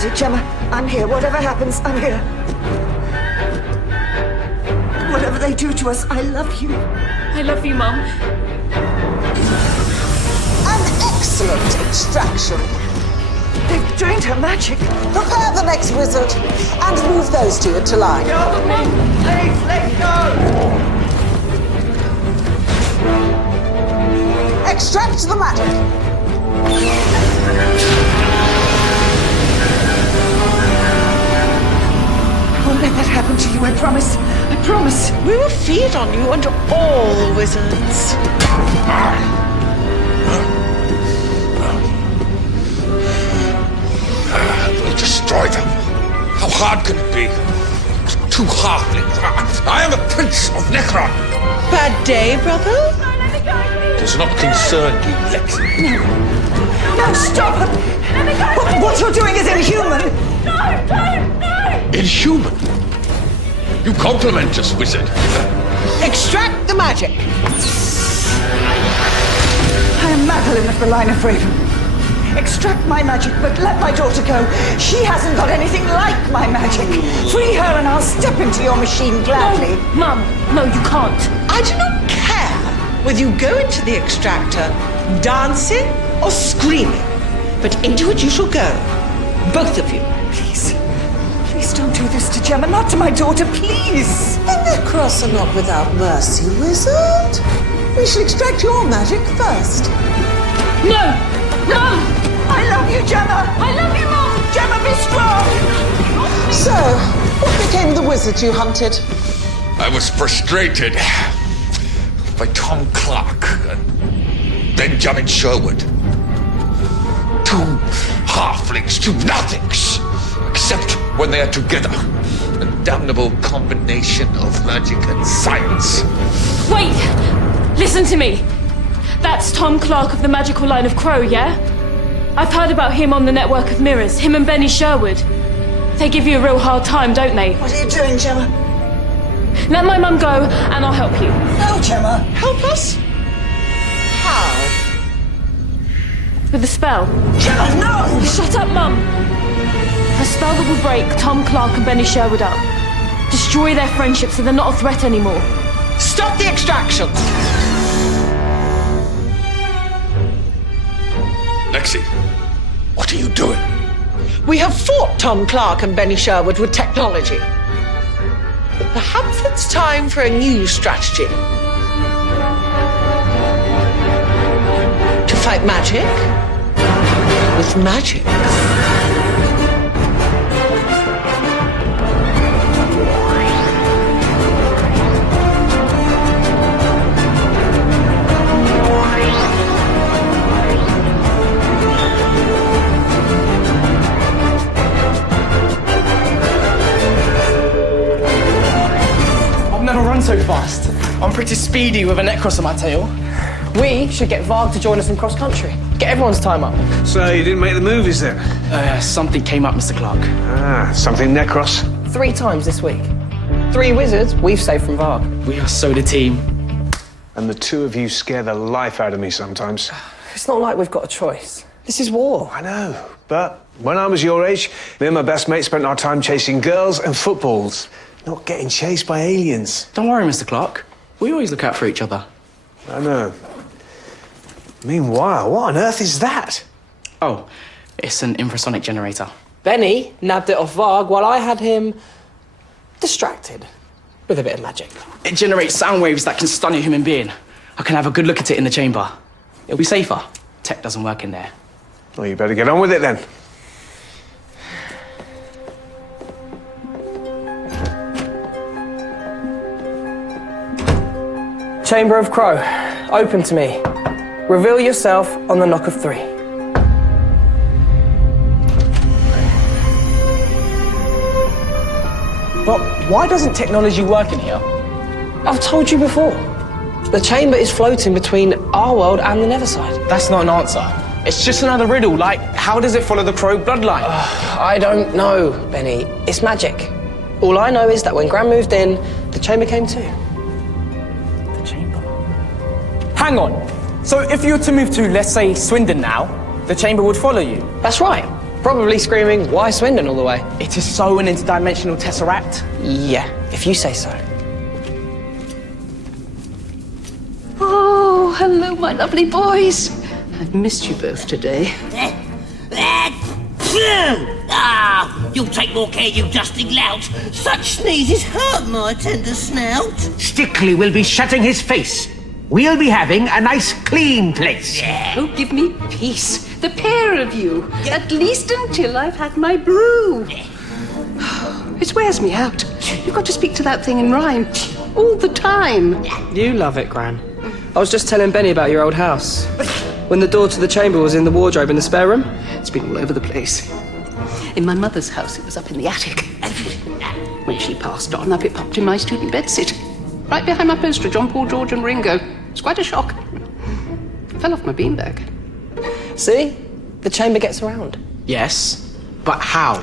got it, Gemma. I'm here. Whatever happens, I'm here. Whatever they do to us, I love you. I love you, Mum. An excellent extraction. They've drained her magic. Prepare the next wizard and move those two into line. Please, let go! Extract the magic. I won't let that happen to you, I promise. I promise. We will feed on you and all wizards. We'll destroy them. How hard can it be? Two halflings. I am a prince of Necron. Bad day, brother? Does not concern you, Lexi. No, stop! What you're doing is inhuman! No! Inhuman. You compliment us, wizard. Extract the magic. I am Madeline of the line of Raven. Extract my magic, but let my daughter go. She hasn't got anything like my magic. Free her and I'll step into your machine gladly. Mum, no, you can't. I do not care whether you go into the extractor dancing or screaming, but into it you shall go. Both of you. Please. Please don't do this to Gemma, not to my daughter, please. The Necros are not without mercy, wizard. We shall extract your magic first. No! Mum! I love you, Gemma. I love you, Mum! Gemma, be strong. So, what became of the wizard you hunted? I was frustrated by Tom Clark and Benjamin Sherwood. Two halflings, two nothings, except when they are together. A damnable combination of magic and science. Wait! Listen to me. That's Tom Clark of the magical line of Crow, yeah? I've heard about him on the network of mirrors, him and Benny Sherwood. They give you a real hard time, don't they? What are you doing, Gemma? Let my mum go and I'll help you. No, Gemma. Help us? How? With a spell. Gemma, no! Shut up, Mum! A spell that will break Tom Clark and Benny Sherwood up. Destroy their friendship so they're not a threat anymore. Stop the extraction! Lexi, what are you doing? We have fought Tom Clark and Benny Sherwood with technology. But perhaps it's time for a new strategy. To fight magic with magic. So fast. I'm pretty speedy with a Necros on my tail. We should get Varg to join us in cross country. Get everyone's time up. So you didn't make the movies then? Something came up, Mr. Clark. Ah, something Necros. 3 times this week. 3 wizards we've saved from Varg. We are so the team. And the two of you scare the life out of me sometimes. It's not like we've got a choice. This is war. I know, but when I was your age, me and my best mate spent our time chasing girls and footballs, not getting chased by aliens. Don't worry, Mr. Clark. We always look out for each other. I know. Meanwhile, what on earth is that? Oh, it's an infrasonic generator. Benny nabbed it off Varg while I had him distracted with a bit of magic. It generates sound waves that can stun a human being. I can have a good look at it in the chamber. It'll be safer. Tech doesn't work in there. Well, you better get on with it then. Chamber of Crow, open to me. Reveal yourself on the knock of 3. But why doesn't technology work in here? I've told you before. The chamber is floating between our world and the Neverside. That's not an answer. It's just another riddle, like, how does it follow the Crow bloodline? I don't know, Benny. It's magic. All I know is that when Gran moved in, the chamber came too. The chamber? Hang on. So if you were to move to, let's say, Swindon now, the chamber would follow you? That's right. Probably screaming, "Why Swindon?" all the way. It is so an interdimensional tesseract? Yeah, if you say so. Oh, hello, my lovely boys. I've missed you both today. Ah, you'll take more care, you dusty lout. Such sneezes hurt my tender snout. Stickley will be shutting his face. We'll be having a nice clean place. Oh, give me peace, the pair of you. At least until I've had my brew. It wears me out. You've got to speak to that thing in rhyme all the time. You love it, Gran. I was just telling Benny about your old house. When the door to the chamber was in the wardrobe in the spare room, It's been all over the place. In my mother's house, it was up in the attic. When she passed on, up it popped in my student bedsit. Right behind my poster, John, Paul, George and Ringo. It's quite a shock. Fell off my beanbag. see? The chamber gets around. Yes, but how?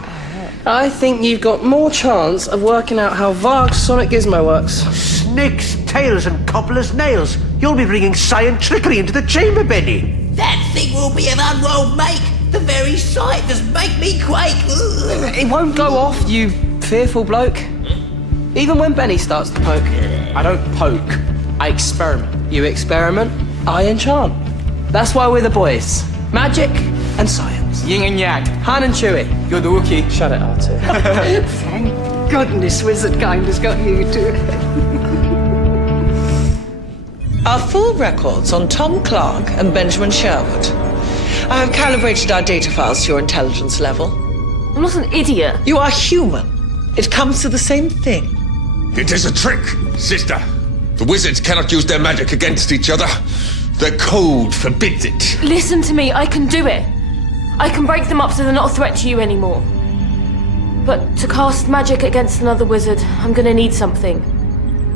I think you've got more chance of working out how Varg's Sonic Gizmo works. Snakes, tails, and cobbler's nails. You'll be bringing science trickery into the chamber, Benny. That thing will be of unrolled make. The very sight does make me quake. Ugh. It won't go off, you fearful bloke. Even when Benny starts to poke. I don't poke. I experiment. You experiment, I enchant. That's why we're the boys. Magic and science. Yin and Yang. Han and Chewie. You're the Wookiee. Shut it, R2. Thank goodness Wizard Kind has got you two. Our full records on Tom Clark and Benjamin Sherwood. I have calibrated our data files to your intelligence level. I'm not an idiot. You are human. It comes to the same thing. It is a trick, sister. The wizards cannot use their magic against each other. Their code forbids it. Listen to me, I can do it. I can break them up so they're not a threat to you anymore. But to cast magic against another wizard, I'm gonna need something.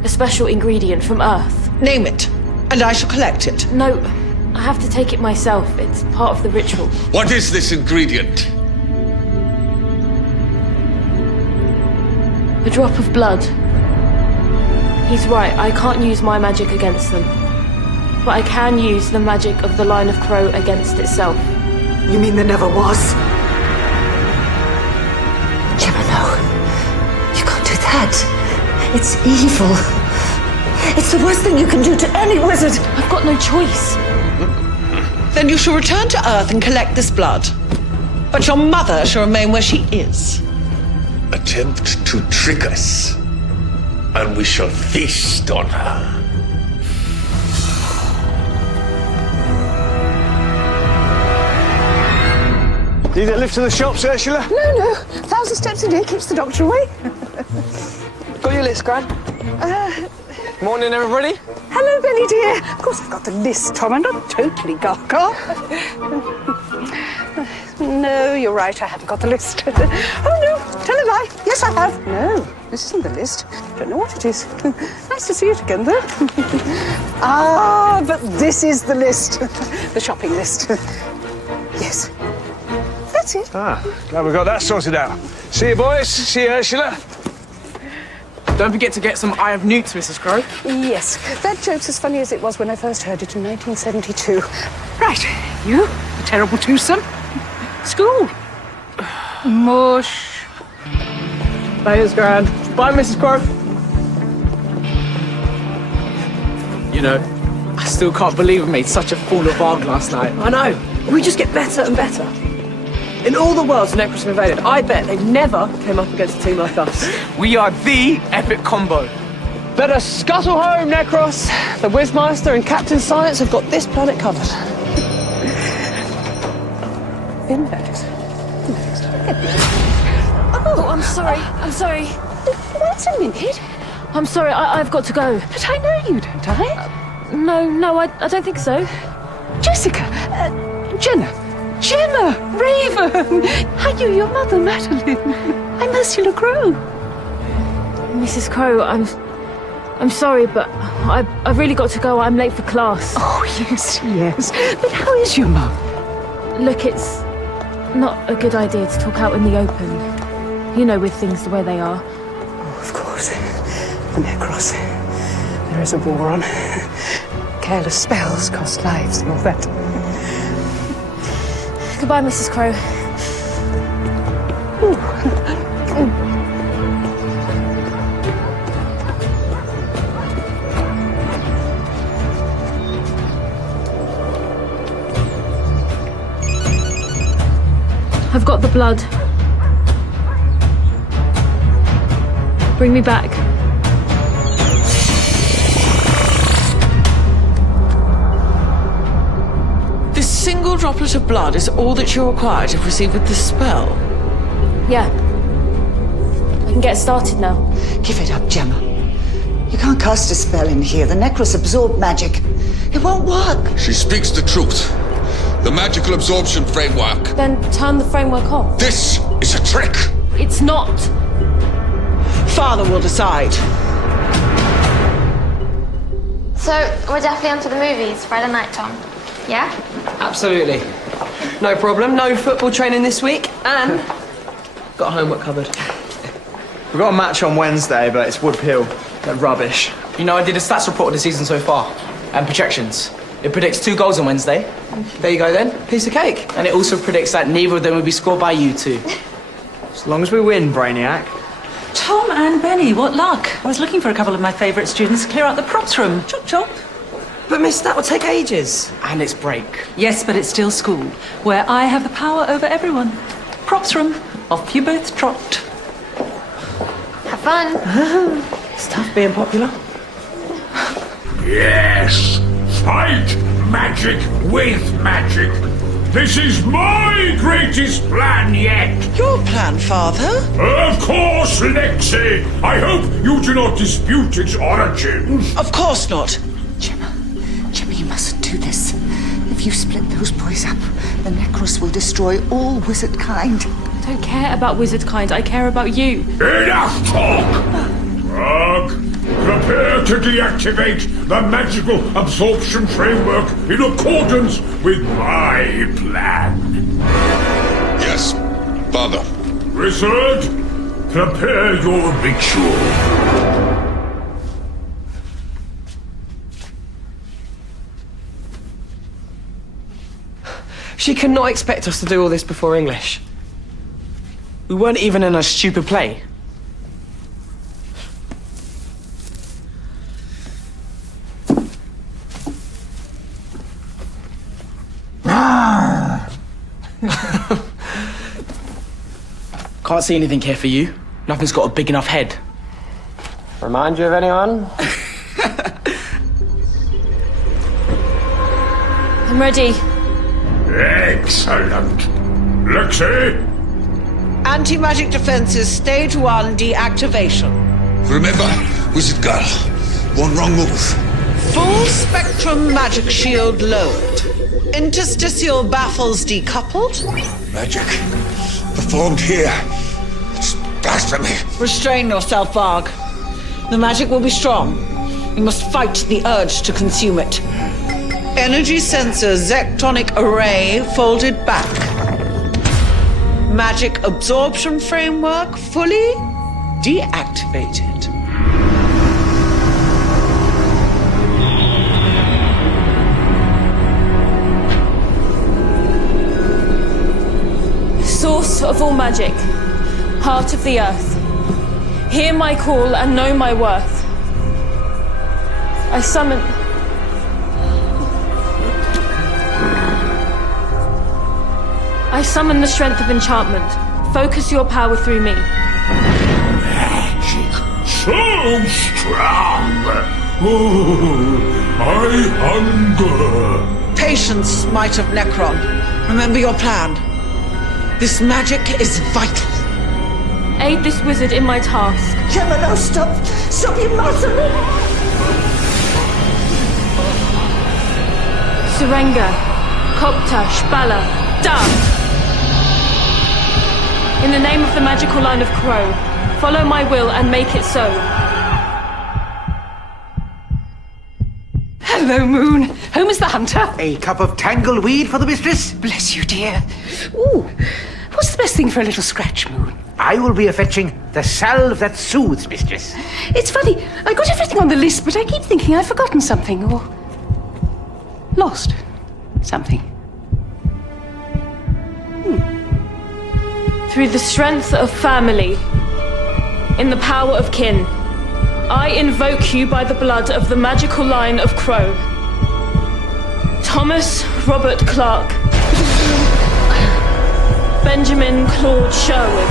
A special ingredient from Earth. Name it, and I shall collect it. No, I have to take it myself. It's part of the ritual. What is this ingredient? A drop of blood. He's right, I can't use my magic against them. But I can use the magic of the Line of Crow against itself. You mean there never was? Gemma, no. You can't do that. It's evil. It's the worst thing you can do to any wizard. I've got no choice. Then you shall return to Earth and collect this blood. But your mother shall remain where she is. Attempt to trick us, and we shall feast on her. Need a lift to the shops, Ursula? No. 1,000 steps a day keeps the doctor away. Got your list, Gran? Morning, everybody. Hello, Benny dear. Of course I've got the list, Tom. I'm not totally gaga. No, you're right. I haven't got the list. Oh, no. Tell a lie. Yes, I have. No, this isn't the list. Don't know what it is. Nice to see it again, though. But this is the list. The shopping list. Yes. That's it. Glad we got that sorted out. See you, boys. See you, Ursula. Don't forget to get some Eye of Newts, Mrs. Crow. Yes, that joke's as funny as it was when I first heard it in 1972. Right, you, the terrible twosome. School. Mush. Thanks, Gran. Bye, Mrs. Crow. You know, I still can't believe I made such a fool of Varg last night. I know. We just get better and better. In all the worlds Necros have invaded, I bet they never came up against a team like us. We are the epic combo. Better scuttle home, Necros. The Wizmaster and Captain Science have got this planet covered. Index. Oh, I'm sorry. I'm sorry. Wait a minute. I'm sorry, I've got to go. But I know you don't, I? No, I don't think so. Jessica, Gemma, Raven. Are you your mother, Madeline? I'm Ursula Crow. Mrs. Crow, I'm sorry, but I've really got to go. I'm late for class. Oh, yes. But how is your mum? Look, it's not a good idea to talk out in the open. You know, with things the way they are. Oh, of course. The Necros. There is a war on. Careless spells cost lives and all that. Goodbye, Mrs. Crow. I've got the blood. Bring me back. This single droplet of blood is all that you require to proceed with the spell. Yeah. I can get started now. Give it up, Gemma. You can't cast a spell in here. The Necros absorb magic. It won't work. She speaks the truth. The magical absorption framework. Then turn the framework off. This is a trick. It's not. Father will decide. So, we're definitely on to the movies Friday night, Tom. Yeah? Absolutely. No problem. No football training this week, and got homework covered. We've got a match on Wednesday, but it's Wood Hill. They're rubbish. You know, I did a stats report of the season so far, and projections. It predicts 2 goals on Wednesday. There you go then, piece of cake. And it also predicts that neither of them will be scored by you two. As long as we win, Brainiac. Tom and Benny, what luck. I was looking for a couple of my favourite students to clear out the props room. Chop chop. But miss, that will take ages. And it's break. Yes, but it's still school, where I have the power over everyone. Props room, off you both trot. Have fun. It's tough being popular. Yes. Fight magic with magic. This is my greatest plan yet. Your plan, Father? Of course, Lexi. I hope you do not dispute its origins. Of course not. Gemma, you mustn't do this. If you split those boys up, the Necros will destroy all wizard kind. I don't care about wizard kind. I care about you. Enough talk! Frog, prepare to deactivate the magical absorption framework in accordance with my plan. Yes, Father. Wizard, prepare your ritual. She cannot expect us to do all this before English. We weren't even in a stupid play. Can't see anything here for you. Nothing's got a big enough head. Remind you of anyone? I'm ready. Excellent. Lexi? Anti-magic defenses, stage 1 deactivation. Remember, Wizard Girl, one wrong move. Full spectrum magic shield lowered. Interstitial baffles decoupled. Magic performed here. It's blasphemy. Restrain yourself, Varg. The magic will be strong. You must fight the urge to consume it. Energy sensor Zectonic array folded back. Magic absorption framework fully deactivated. Source of all magic, heart of the earth. Hear my call and know my worth. I summon... I summon the strength of enchantment. Focus your power through me. Magic so strong. Oh, I hunger. Patience, Might of Necron. Remember your plan. This magic is vital. Aid this wizard in my task. Gemma, no, stop. Stop, you mustn't. Serenga, Kopta, Shpala, done! In the name of the magical line of Crow, follow my will and make it so. Hello, Moon. Home is the hunter. A cup of tangled weed for the mistress? Bless you, dear. Ooh, what's the best thing for a little scratch, Moon? I will be fetching the salve that soothes, mistress. It's funny, I got everything on the list, but I keep thinking I've forgotten something or lost something. Through the strength of family, in the power of kin, I invoke you by the blood of the magical line of Crow. Thomas Robert Clark. Benjamin Claude Sherwood.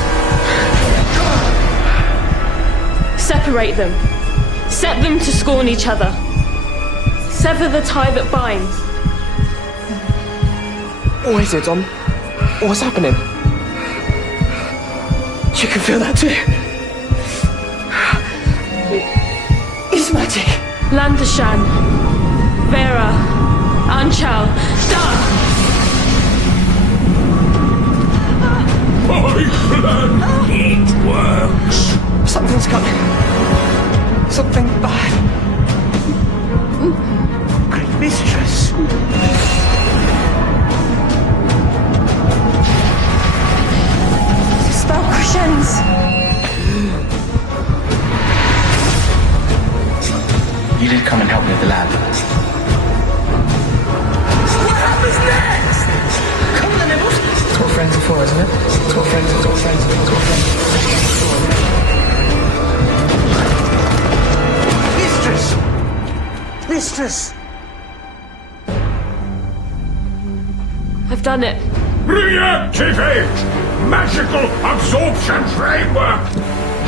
Separate them. Set them to scorn each other. Sever the tie that binds. What is it, Tom? What's happening? You can feel that too. It's magic. Landeshan, Vera, Anchal, done! My plan, it works. Something's coming. Something bad. Great mistress. The spell crescends. You did come and help me at the lab. What happens next? Come on, Nibbles. It's what friends are for, isn't it? It's what friends are for. Mistress! Mistress! I've done it. Reactivate! Magical absorption framework!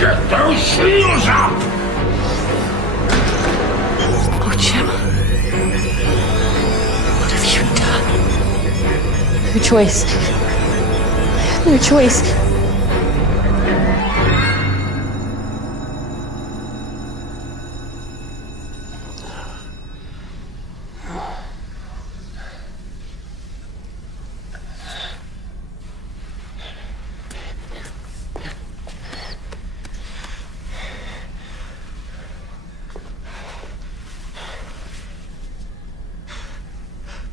Get those shields up! Oh, Gemma. What have you done? No choice. No choice.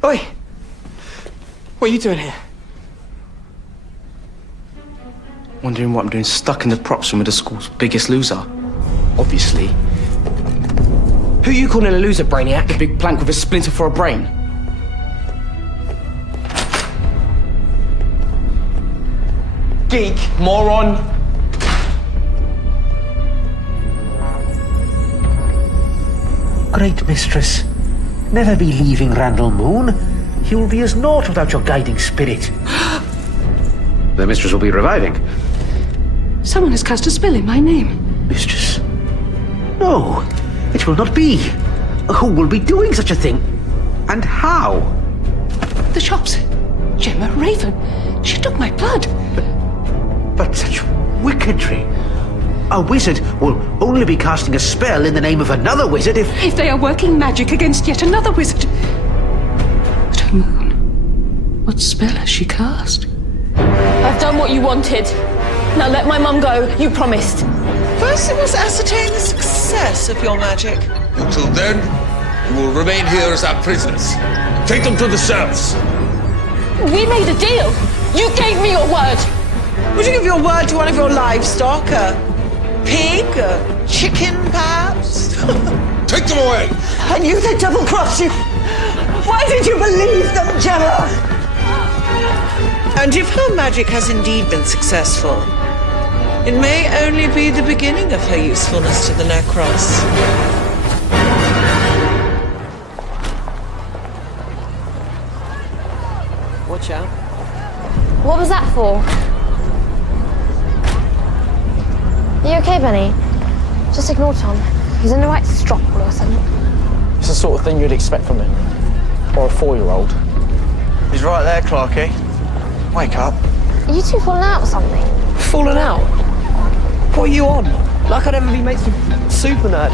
Oi! What are you doing here? Wondering what I'm doing stuck in the props room with the school's biggest loser. Obviously. Who are you calling a loser, Brainiac? The big plank with a splinter for a brain. Geek, moron. Great mistress. Never be leaving Randall Moon. He will be as naught without your guiding spirit. The mistress will be reviving. Someone has cast a spell in my name. Mistress? No, it will not be. Who will be doing such a thing? And how? The shops. Gemma Raven. She took my blood. But such wickedry. A wizard will only be casting a spell in the name of another wizard If they are working magic against yet another wizard. But her moon. What spell has she cast? I've done what you wanted. Now let my mum go. You promised. First, we must ascertain the success of your magic. Until then, you will remain here as our prisoners. Take them to the cells. We made a deal. You gave me your word. Would you give your word to one of your livestock? A pig? A chicken, perhaps? Take them away! I knew they'd double-cross you. Why did you believe them, Gemma? And if her magic has indeed been successful, it may only be the beginning of her usefulness to the Necros. Watch out. What was that for? Are you okay, Benny? Just ignore Tom. He's in the right strop all of a sudden. It's the sort of thing you'd expect from him. Or a 4-year-old. He's right there, Clarky. Wake up. Are you two falling out or something? Falling out? What are you on? Like I'd ever be mates with Super Nerd.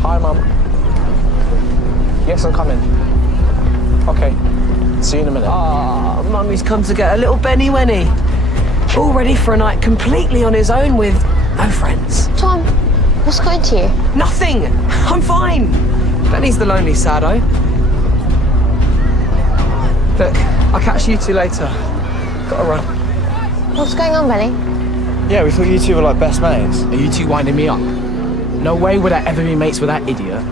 Hi, Mum. Yes, I'm coming. Okay. See you in a minute. Ah, Mummy's come to get a little Benny Wenny. All ready for a night completely on his own with no friends. Tom, what's going to you? Nothing! I'm fine! Benny's the lonely saddo. Look, I'll catch you two later. Gotta run. What's going on, Benny? Yeah, we thought you two were like best mates. Are you two winding me up? No way would I ever be mates with that idiot.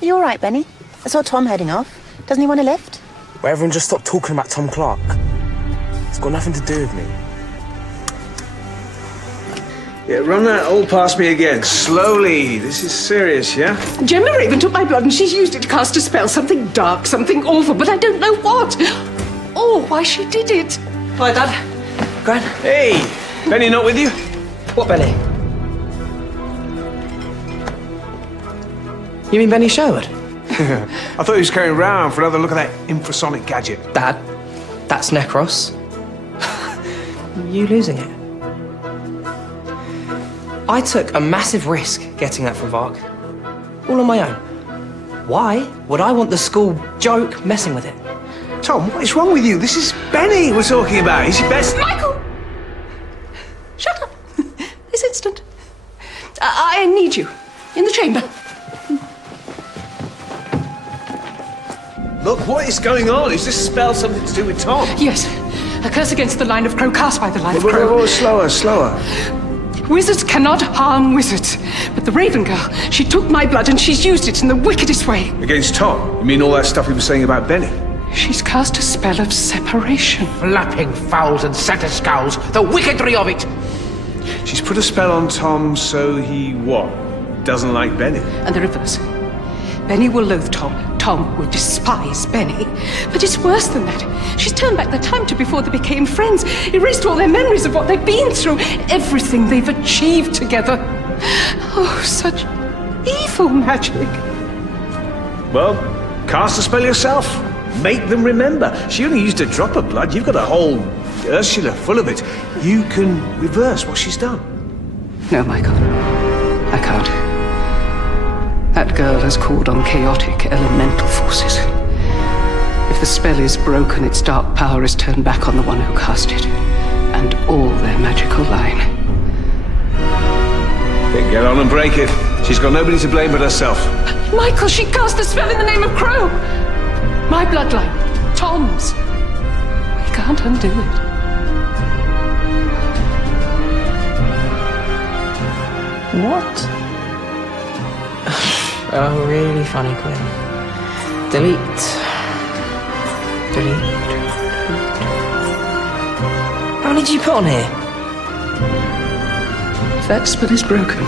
You all right, Benny? I saw Tom heading off. Doesn't he want a lift? Well, everyone just stop talking about Tom Clark. It's got nothing to do with me. Yeah, run that all past me again. Slowly. This is serious, yeah? Gemma Raven took my blood and she's used it to cast a spell. Something dark, something awful, but I don't know what. Or why she did it. Hi, Dad. Gran. Hey, Benny not with you? What Benny? You mean Benny Sherwood? I thought he was carrying around for another look at that infrasonic gadget. Dad, that's Necros. You losing it? I took a massive risk getting that from Vark. All on my own. Why would I want the school joke messing with it? Tom, what is wrong with you? This is Benny we're talking about. He's your best... Michael! Shut up. This instant. I need you. In the chamber. Look, what is going on? Is this spell something to do with Tom? Yes. A curse against the line of Crow cast by the line of Whoa, Crow. whoa, whoa, slower, slower. Wizards cannot harm wizards. But the Raven girl, she took my blood and she's used it in the wickedest way. Against Tom? You mean all that stuff he was saying about Benny? She's cast a spell of separation. Flapping fowls and satyr scowls, the wickedry of it! She's put a spell on Tom so he, what? Doesn't like Benny? And the reverse. Benny will loathe Tom. Tom will despise Benny. But it's worse than that. She's turned back the time to before they became friends, erased all their memories of what they've been through, everything they've achieved together. Oh, such evil magic. Well, cast a spell yourself. Make them remember. She only used a drop of blood. You've got a whole Ursula full of it. You can reverse what she's done. No, Michael. I can't. That girl has called on chaotic elemental forces. If the spell is broken, its dark power is turned back on the one who cast it, and all their magical line. Then get on and break it. She's got nobody to blame but herself. Michael, she cast the spell in the name of Crow! My bloodline, Tom's. We can't undo it. What? Oh, really funny, Quinn. Delete. Delete. How many did you put on here? If that spell is broken,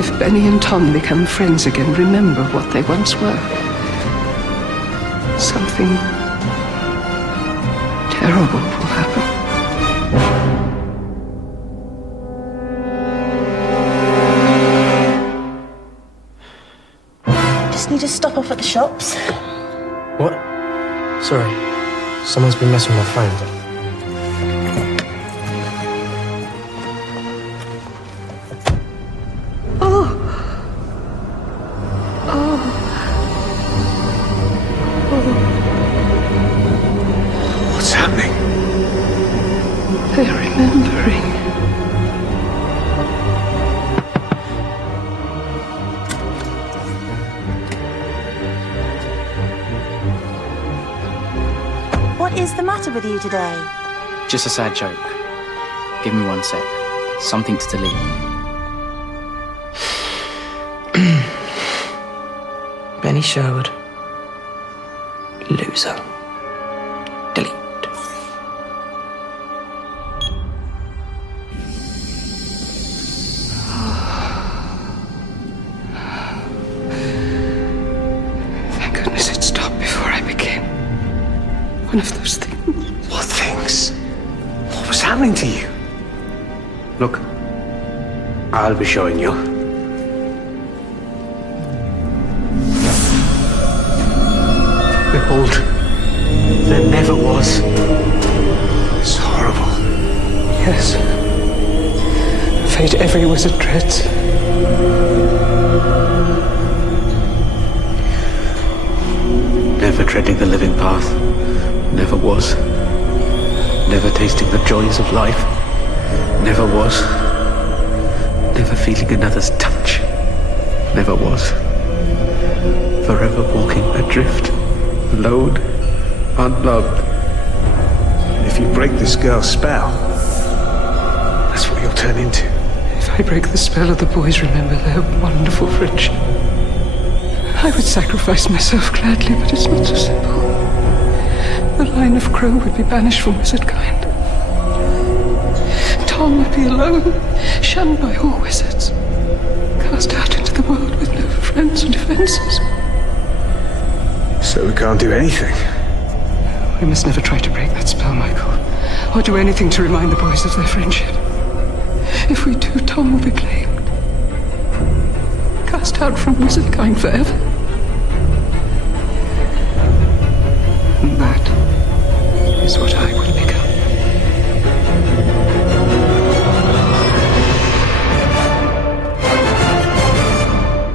if Benny and Tom become friends again, remember what they once were. Something terrible will happen. Just need to stop off at the shops. What? Sorry. Someone's been messing with my phone. What's happening? They're remembering. What is the matter with you today? Just a sad joke. Give me 1 sec. Something to delete. Benny Sherwood. Loser. Delete. Thank goodness it stopped before I became one of those things. What things? What was happening to you? Look, I'll be showing you. Behold, there never was. It's horrible. Yes. Fate every wizard dreads. Never treading the living path. Never was. Never tasting the joys of life. Never was. Never feeling another's touch. Never was. Forever walking adrift. Alone. Unloved. If you break this girl's spell, that's what you'll turn into. If I break the spell of the boys, remember their wonderful friendship. I would sacrifice myself gladly, but it's not so simple. The line of Crow would be banished from wizard kind. Tom would be alone, shunned by all wizards, cast out into the world with no friends or defences. So we can't do anything. We must never try to break that spell, Michael, or do anything to remind the boys of their friendship. If we do, Tom will be claimed, cast out from wizardkind forever. And that is what I will become.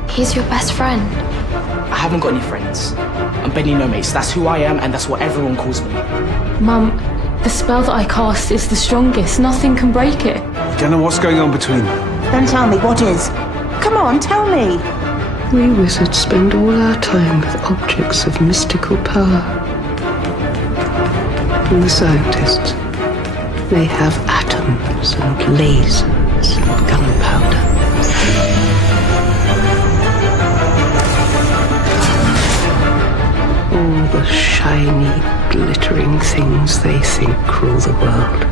He's your best friend. I haven't got any friends. I'm Benny No Mates. That's who I am, and that's what everyone calls me. Mum, the spell that I cast is the strongest. Nothing can break it. Don't know what's going on between them. Then tell me, what is? Come on, tell me. We wizards spend all our time with objects of mystical power. And the scientists, they have atoms and lasers and gunpowder. All the shiny, glittering things they think rule the world.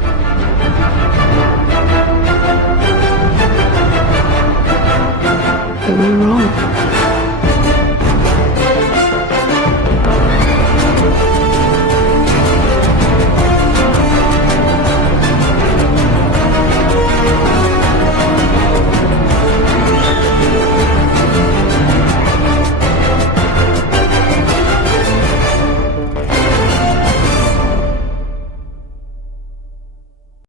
But we're wrong.